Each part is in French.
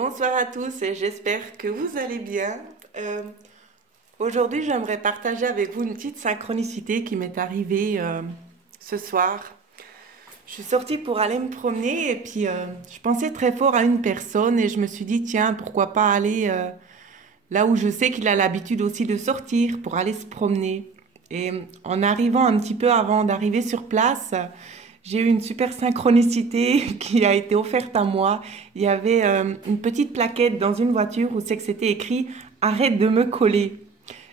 Bonsoir à tous et j'espère que vous allez bien. Aujourd'hui, j'aimerais partager avec vous une petite synchronicité qui m'est arrivée ce soir. Je suis sortie pour aller me promener et puis je pensais très fort à une personne et je me suis dit, tiens, pourquoi pas aller là où je sais qu'il a l'habitude aussi de sortir pour aller se promener. Et en arrivant un petit peu avant d'arriver sur place, j'ai eu une super synchronicité qui a été offerte à moi. Il y avait une petite plaquette dans une voiture où c'est que c'était écrit «Arrête de me coller».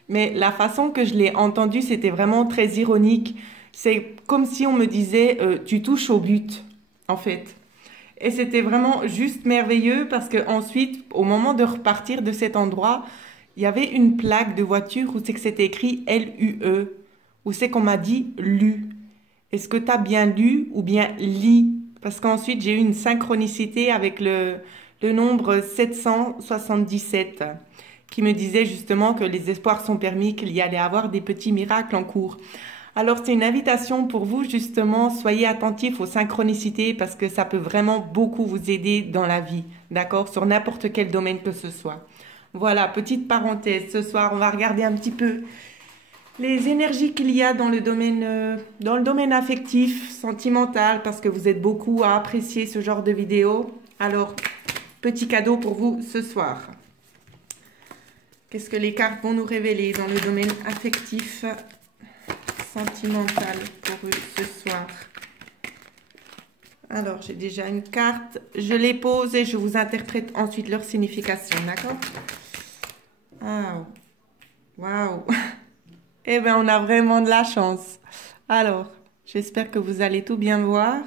Mais la façon que je l'ai entendu, c'était vraiment très ironique. C'est comme si on me disait tu touches au but, en fait. Et c'était vraiment juste merveilleux parce que ensuite, au moment de repartir de cet endroit, il y avait une plaque de voiture où c'est que c'était écrit L-U-E, où c'est qu'on m'a dit lu. Est-ce que tu as bien lu ou bien lit? Parce qu'ensuite, j'ai eu une synchronicité avec le nombre 777 qui me disait justement que les espoirs sont permis, qu'il y allait avoir des petits miracles en cours. Alors, c'est une invitation pour vous, justement, soyez attentifs aux synchronicités parce que ça peut vraiment beaucoup vous aider dans la vie, d'accord? Sur n'importe quel domaine que ce soit. Voilà, petite parenthèse. Ce soir, on va regarder un petit peu les énergies qu'il y a dans le domaine affectif, sentimental, parce que vous êtes beaucoup à apprécier ce genre de vidéos. Alors, petit cadeau pour vous ce soir. Qu'est-ce que les cartes vont nous révéler dans le domaine affectif, sentimental pour eux ce soir? Alors, j'ai déjà une carte. Je les pose et je vous interprète ensuite leur signification, d'accord? Ah, waouh! Eh bien, on a vraiment de la chance. Alors, j'espère que vous allez tout bien voir.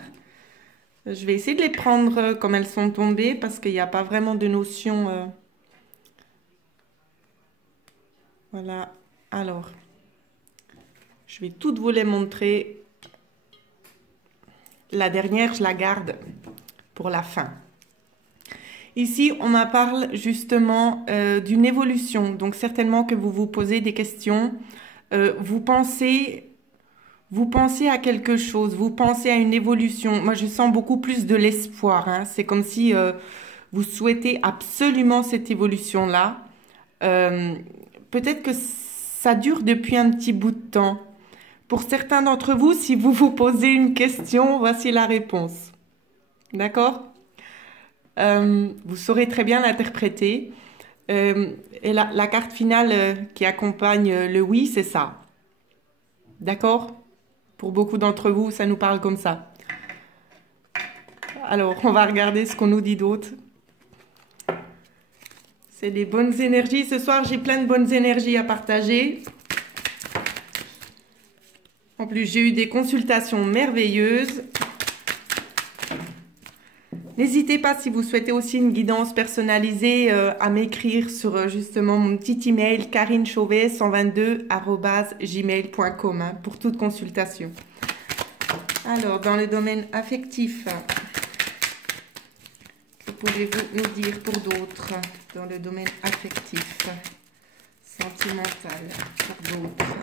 Je vais essayer de les prendre comme elles sont tombées parce qu'il n'y a pas vraiment de notion. Voilà. Alors, je vais toutes vous les montrer. La dernière, je la garde pour la fin. Ici, on me parle justement d'une évolution. Donc, certainement que vous vous posez des questions. Vous pensez à quelque chose, vous pensez à une évolution. Moi, je sens beaucoup plus de l'espoir, hein. C'est comme si vous souhaitez absolument cette évolution-là. Peut-être que ça dure depuis un petit bout de temps. Pour certains d'entre vous, si vous vous posez une question, voici la réponse. D'accord? Vous saurez très bien l'interpréter. Et la carte finale qui accompagne le oui, c'est ça. D'accord? Pour beaucoup d'entre vous, ça nous parle comme ça. Alors, on va regarder ce qu'on nous dit d'autre. C'est des bonnes énergies. Ce soir, j'ai plein de bonnes énergies à partager. En plus, j'ai eu des consultations merveilleuses. N'hésitez pas, si vous souhaitez aussi une guidance personnalisée, à m'écrire sur justement mon petit email karinechauvet122@gmail.com hein, pour toute consultation. Alors, dans le domaine affectif, que pouvez-vous nous dire pour d'autres dans le domaine affectif, sentimental, pour d'autres?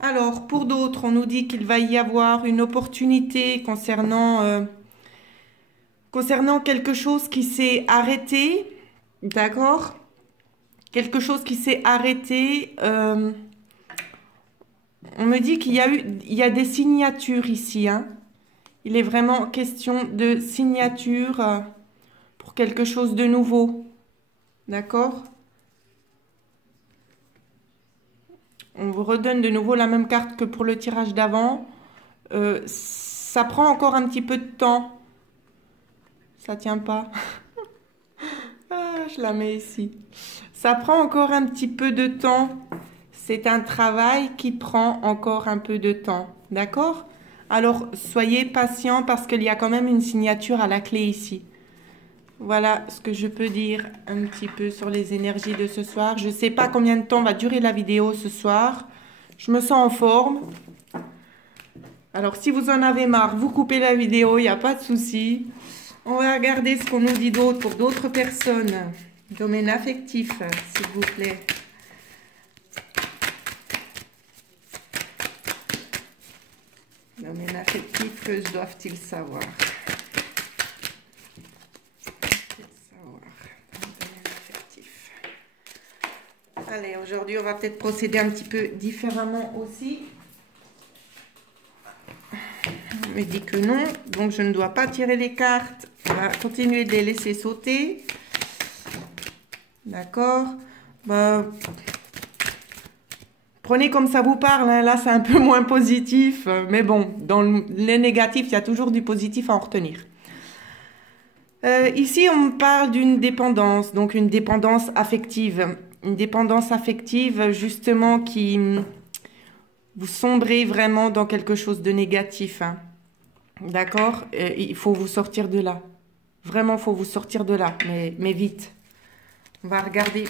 Alors, pour d'autres, on nous dit qu'il va y avoir une opportunité concernant quelque chose qui s'est arrêté, d'accord? Quelque chose qui s'est arrêté. On me dit il y a des signatures ici, hein. Il est vraiment question de signature pour quelque chose de nouveau, d'accord? On vous redonne de nouveau la même carte que pour le tirage d'avant. Ça prend encore un petit peu de temps. Ça tient pas. Ah, je la mets ici. Ça prend encore un petit peu de temps. C'est un travail qui prend encore un peu de temps. D'accord? Alors, soyez patient parce qu'il y a quand même une signature à la clé ici. Voilà ce que je peux dire un petit peu sur les énergies de ce soir. Je ne sais pas combien de temps va durer la vidéo ce soir. Je me sens en forme. Alors, si vous en avez marre, vous coupez la vidéo, il n'y a pas de souci. On va regarder ce qu'on nous dit d'autre pour d'autres personnes. Domaine affectif, s'il vous plaît. Domaine affectif, que doivent-ils savoir? Allez, aujourd'hui, on va peut-être procéder un petit peu différemment aussi. On me dit que non, donc je ne dois pas tirer les cartes. On va continuer de les laisser sauter. D'accord. Bah, prenez comme ça vous parle, hein. Là, c'est un peu moins positif. Mais bon, dans les négatifs, il y a toujours du positif à en retenir. Ici, on parle d'une dépendance, donc une dépendance affective. Une dépendance affective, justement, qui vous sombrez vraiment dans quelque chose de négatif. Hein. D'accord? Il faut vous sortir de là. Vraiment, il faut vous sortir de là, mais vite. On va regarder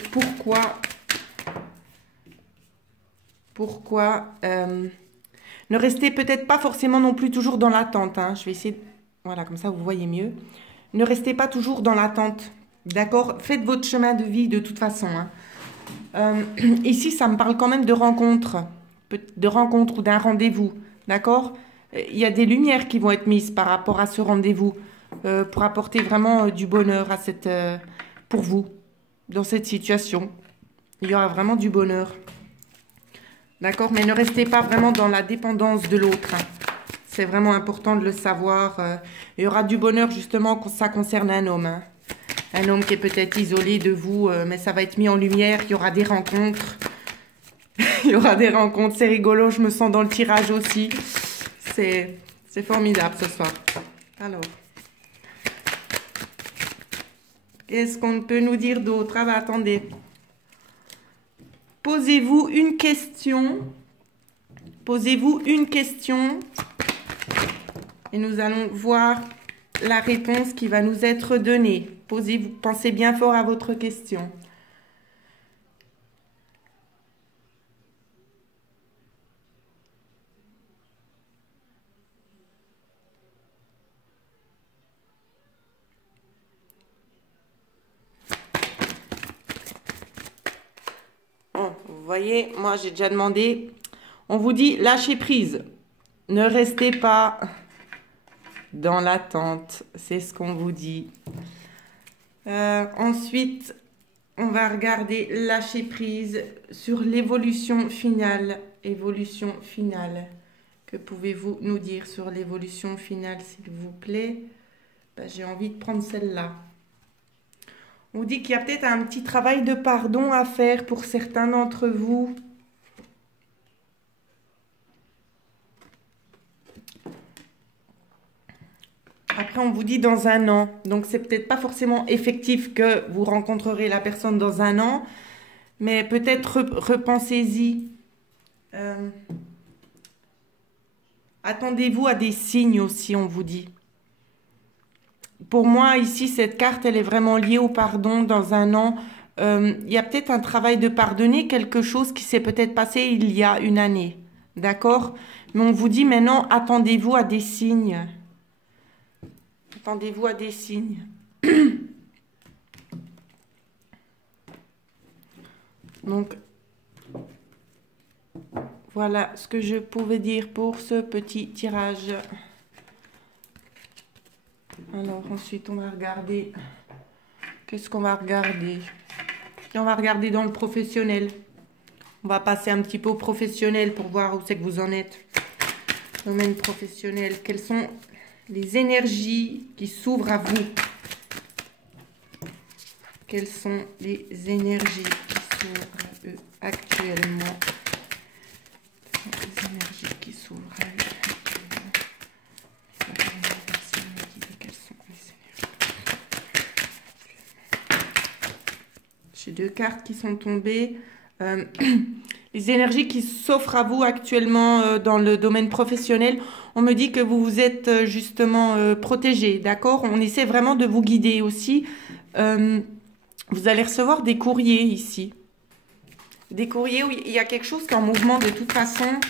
pourquoi. Ne restez peut-être pas forcément non plus toujours dans l'attente. Hein. Je vais essayer. Voilà, comme ça, vous voyez mieux. Ne restez pas toujours dans l'attente. D'accord? Faites votre chemin de vie de toute façon. Hein. Ici, ça me parle quand même de rencontre ou d'un rendez-vous. D'accord? Il y a des lumières qui vont être mises par rapport à ce rendez-vous pour apporter vraiment du bonheur pour vous dans cette situation. Il y aura vraiment du bonheur. D'accord? Mais ne restez pas vraiment dans la dépendance de l'autre. Hein. C'est vraiment important de le savoir. Il y aura du bonheur justement quand ça concerne un homme. Hein. Un homme qui est peut-être isolé de vous, mais ça va être mis en lumière. Il y aura des rencontres. Il y aura des rencontres. C'est rigolo, je me sens dans le tirage aussi. C'est formidable ce soir. Alors, qu'est-ce qu'on peut nous dire d'autre? Ah bah attendez. Posez-vous une question. Posez-vous une question. Et nous allons voir la réponse qui va nous être donnée. Pensez bien fort à votre question. Bon, vous voyez, moi j'ai déjà demandé. On vous dit lâchez prise. Ne restez pas dans l'attente. C'est ce qu'on vous dit. Ensuite, on va regarder lâcher prise sur l'évolution finale. Évolution finale. Que pouvez-vous nous dire sur l'évolution finale, s'il vous plaît? Ben, j'ai envie de prendre celle-là. On dit qu'il y a peut-être un petit travail de pardon à faire pour certains d'entre vous. Après, on vous dit dans un an. Donc, c'est peut-être pas forcément effectif que vous rencontrerez la personne dans un an. Mais peut-être repensez-y. Attendez-vous à des signes aussi, on vous dit. Pour moi, ici, cette carte, elle est vraiment liée au pardon dans un an. Il y a peut-être un travail de pardonner, quelque chose qui s'est peut-être passé il y a une année. D'accord? Mais on vous dit maintenant, attendez-vous à des signes. Attendez-vous à des signes. Donc, voilà ce que je pouvais dire pour ce petit tirage. Alors, ensuite, on va regarder. Qu'est-ce qu'on va regarder? Et on va regarder dans le professionnel. On va passer un petit peu au professionnel pour voir où c'est que vous en êtes. Domaine professionnel. Quelles sont les énergies qui s'ouvrent à vous? Quelles sont les énergies qui s'ouvrent à eux actuellement? Les énergies qui s'ouvrent à eux. J'ai deux cartes qui sont tombées. Les énergies qui s'offrent à vous actuellement dans le domaine professionnel, on me dit que vous vous êtes justement protégé, d'accord? On essaie vraiment de vous guider aussi. Vous allez recevoir des courriers ici. Des courriers où il y a quelque chose qui est en mouvement de toute façon.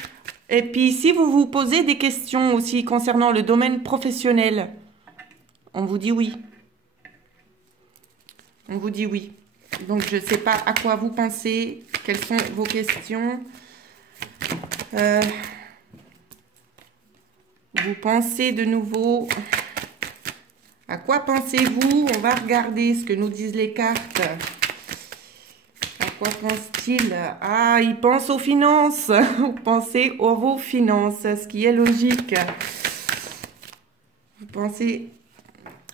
Et puis si vous vous posez des questions aussi concernant le domaine professionnel, on vous dit oui. On vous dit oui. Donc, je ne sais pas à quoi vous pensez. Quelles sont vos questions? Vous pensez de nouveau? À quoi pensez-vous? On va regarder ce que nous disent les cartes. À quoi pense-t-il? Ah, il pense aux finances. Vous pensez à vos finances, ce qui est logique.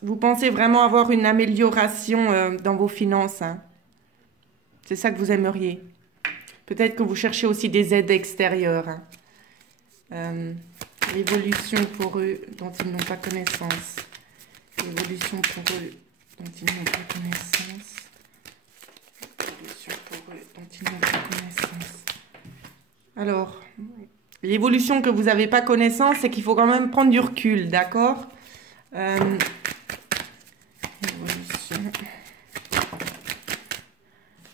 Vous pensez vraiment avoir une amélioration dans vos finances, hein. C'est ça que vous aimeriez. Peut-être que vous cherchez aussi des aides extérieures, hein. L'évolution pour eux dont ils n'ont pas connaissance. L'évolution pour eux dont ils n'ont pas connaissance. L'évolution pour eux dont ils n'ont pas connaissance. Alors, l'évolution que vous n'avez pas connaissance, c'est qu'il faut quand même prendre du recul, d'accord?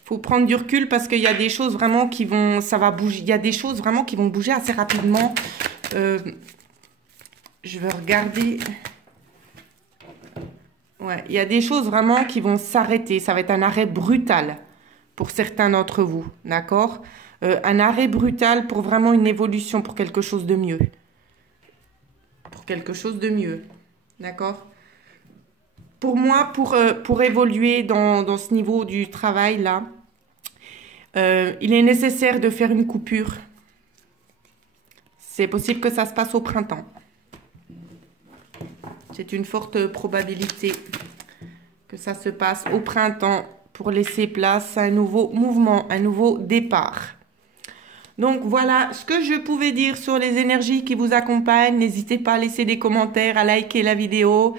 Faut prendre du recul parce qu'il y a des choses vraiment qui vont, ça va bouger. Il y a des choses vraiment qui vont bouger assez rapidement. Je vais regarder. Ouais, il y a des choses vraiment qui vont s'arrêter. Ça va être un arrêt brutal pour certains d'entre vous, d'accord? Un arrêt brutal pour vraiment une évolution, pour quelque chose de mieux. Pour quelque chose de mieux, d'accord? Pour moi, pour évoluer dans ce niveau du travail, là, il est nécessaire de faire une coupure. C'est possible que ça se passe au printemps. C'est une forte probabilité que ça se passe au printemps pour laisser place à un nouveau mouvement, un nouveau départ. Donc voilà ce que je pouvais dire sur les énergies qui vous accompagnent. N'hésitez pas à laisser des commentaires, à liker la vidéo.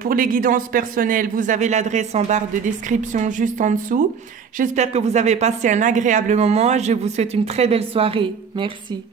Pour les guidances personnelles, vous avez l'adresse en barre de description juste en dessous. J'espère que vous avez passé un agréable moment. Je vous souhaite une très belle soirée. Merci.